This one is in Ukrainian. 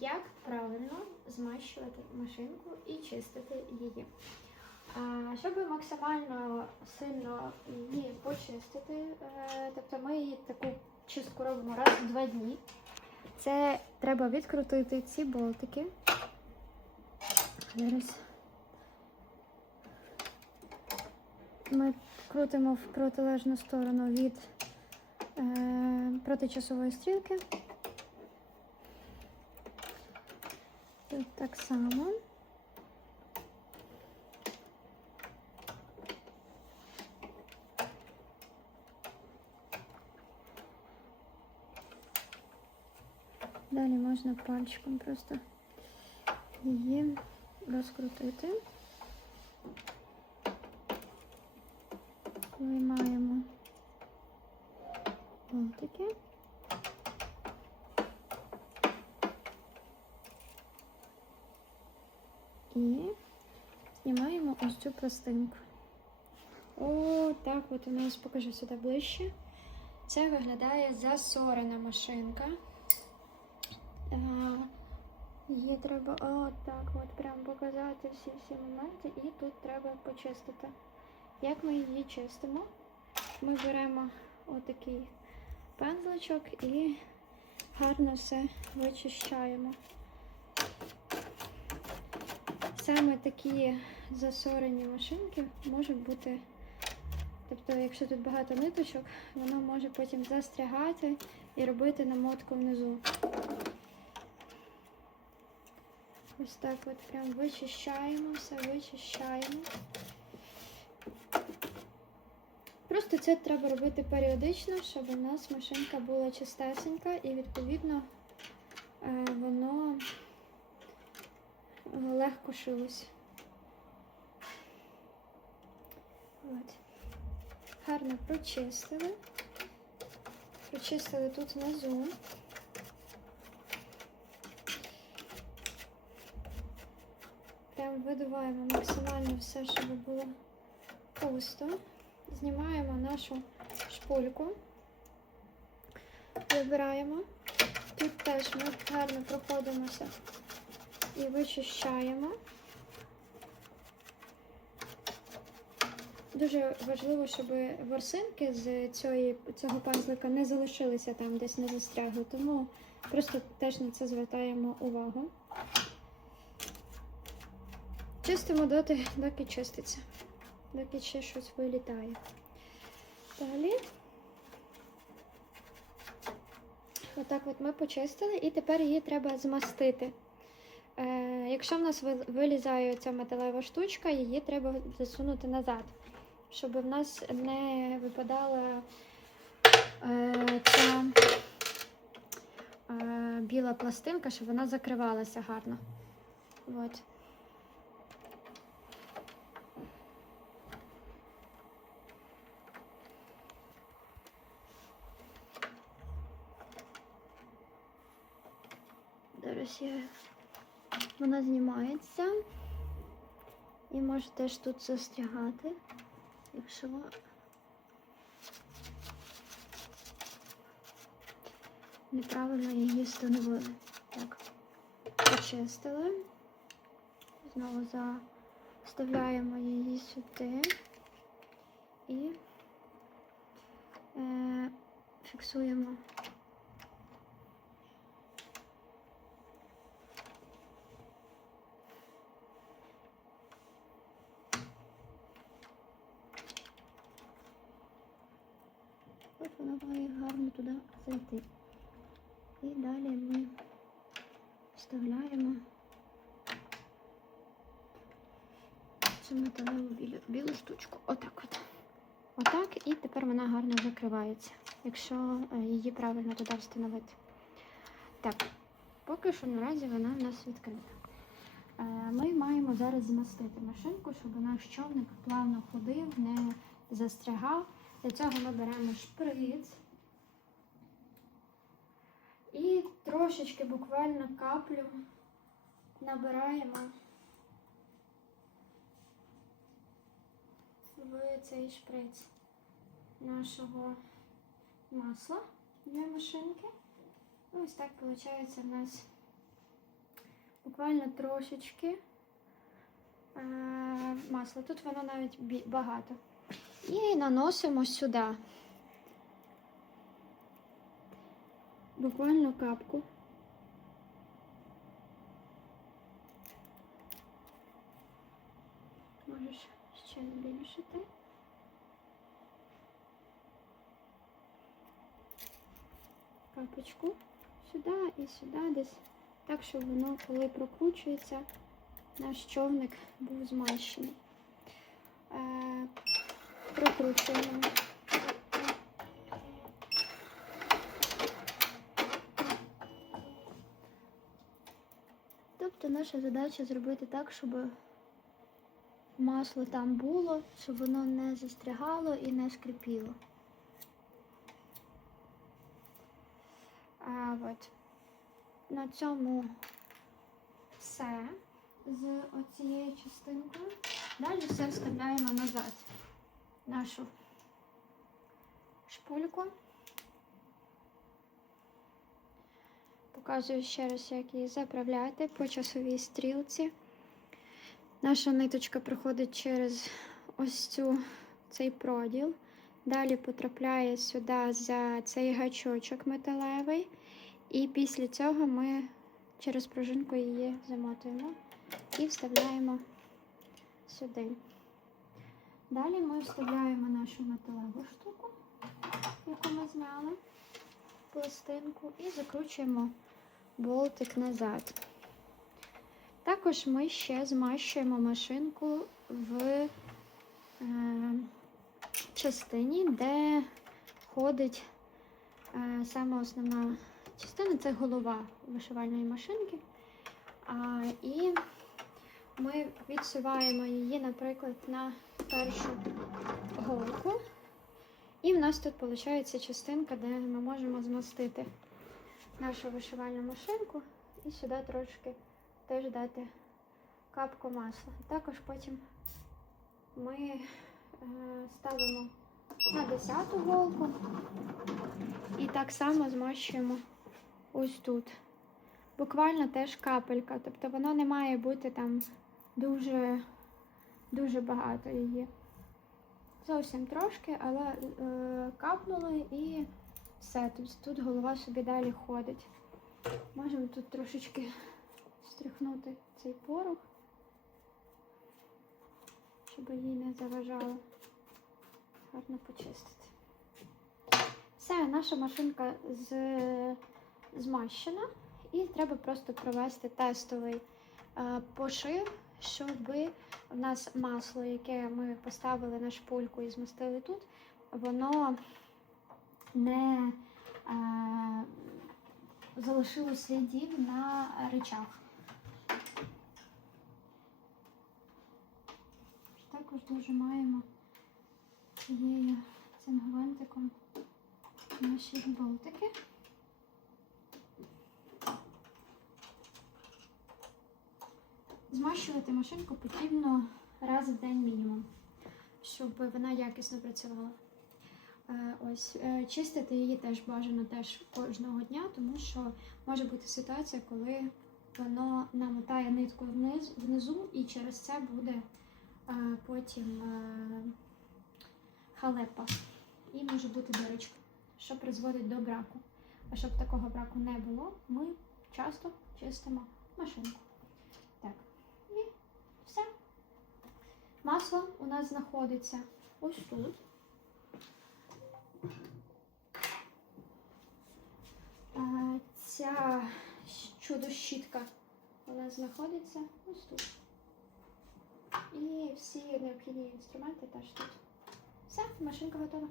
як правильно змащувати машинку і чистити її. Щоб максимально сильно її почистити, е, тобто ми її таку чистку робимо раз в два дні. Це треба відкрутити ці болтики. Зараз ми крутимо в протилежну сторону від е, протичасової стрілки. Тут так само. Далі можна пальчиком просто її розкрутити. Виймаємо болтики. І знімаємо ось цю пластинку. О, так от у нас покажу сюди ближче. Це виглядає засорена машинка. Е, Її треба отак от прям показати всі всі моменти, і тут треба почистити. Як ми її чистимо? Ми беремо отакий пензличок і гарно все вичищаємо. Саме такі засорені машинки можуть бути, тобто, якщо тут багато ниточок, воно може потім застрягати і робити намотку внизу. Ось так от прям вичищаємо, все вичищаємо. Просто це треба робити періодично, щоб у нас машинка була чистесенька і відповідно е, воно легко шилось. От. Гарно прочистили. Прочистили тут внизу. Прям видуваємо максимально все, щоб було пусто. Знімаємо нашу шпульку, вибираємо. Тут теж ми гарно проходимося і вичищаємо. Дуже важливо, щоб ворсинки з цієї, цього пензлика не залишилися там, десь не застрягли, тому просто теж на це звертаємо увагу. Чистимо доти, доки чиститься, доки ще щось вилітає. Далі. Отак от ми почистили, і тепер її треба змастити. Е, якщо в нас вилізає ця металева штучка, її треба засунути назад, щоб в нас не випадала е, ця е, біла пластинка, щоб вона закривалася гарно. От. Зараз я... вона знімається. І може теж тут застягати, якщо неправильно її встановили. Так, почистили. Знову заставляємо її сюди і е, фіксуємо. От вона має гарно туди зайти. І далі ми вставляємо цю металеву білу, білу штучку. Отак от. Отак, і тепер вона гарно закривається, якщо е, її правильно туди встановити. Так, поки що наразі вона в нас відкрита. Е, Ми маємо зараз змастити машинку, щоб наш човник плавно ходив, не застрягав. Для цього ми беремо шприц і трошечки буквально каплю набираємо в цей шприц нашого масла для машинки. Ось так виходить у нас буквально трошечки е, масла. Тут воно навіть багато. І наносимо сюди. Буквально капку. Можеш ще збільшити. Капочку сюди і сюди десь. Так, щоб воно, коли прокручується, наш човник був змащений. Прокручуємо. Тобто наша задача зробити так, щоб масло там було, щоб воно не застрягало і не скрипіло. А, от. На цьому все з оцією частинкою. Далі все вставляємо назад нашу шпульку. Показую ще раз, як її заправляти по часовій стрілці. Наша ниточка проходить через ось цю, цей проділ. Далі потрапляє сюди за цей гачочок металевий. І після цього ми через пружинку її замотуємо і вставляємо сюди. Далі ми вставляємо нашу металеву штуку, яку ми зняли, пластинку, і закручуємо болтик назад. Також ми ще змащуємо машинку в е, частині, де ходить е, саме основна частина це голова вишивальної машинки. А, і ми відсуваємо її, наприклад, на першу голку. І в нас тут виходить частинка, де ми можемо змастити нашу вишивальну машинку і сюди трошки теж дати капку масла. Також потім ми е, ставимо на 10 голку і так само змащуємо ось тут. Буквально теж капелька, тобто воно не має бути там дуже, дуже багато її. Зовсім трошки, але е, капнули і все. Тут, тут голова собі далі ходить. Можемо тут трошечки стряхнути цей порох, щоб їй не заважало. Гарно почистити. Все, наша машинка з, змащена, і треба просто провести тестовий е, пошив, щоб в нас масло, яке ми поставили на шпульку і змастили тут, воно не е, залишило слідів на речах. Також дожимаємо цією цим гвинтиком наші болтики. Змащувати машинку потрібно раз в день мінімум, щоб вона якісно працювала. Е, Ось е, чистити її теж бажано теж кожного дня, тому що може бути ситуація, коли воно намотає нитку вниз, внизу, і через це буде е, потім халепа. І може бути дирочка, що призводить до браку. А щоб такого браку не було, ми часто чистимо машинку. Так, і все. Масло у нас знаходиться ось тут. Ця чудо-щітка у нас знаходиться ось тут. І всі необхідні інструменти теж тут. Все, машинка готова.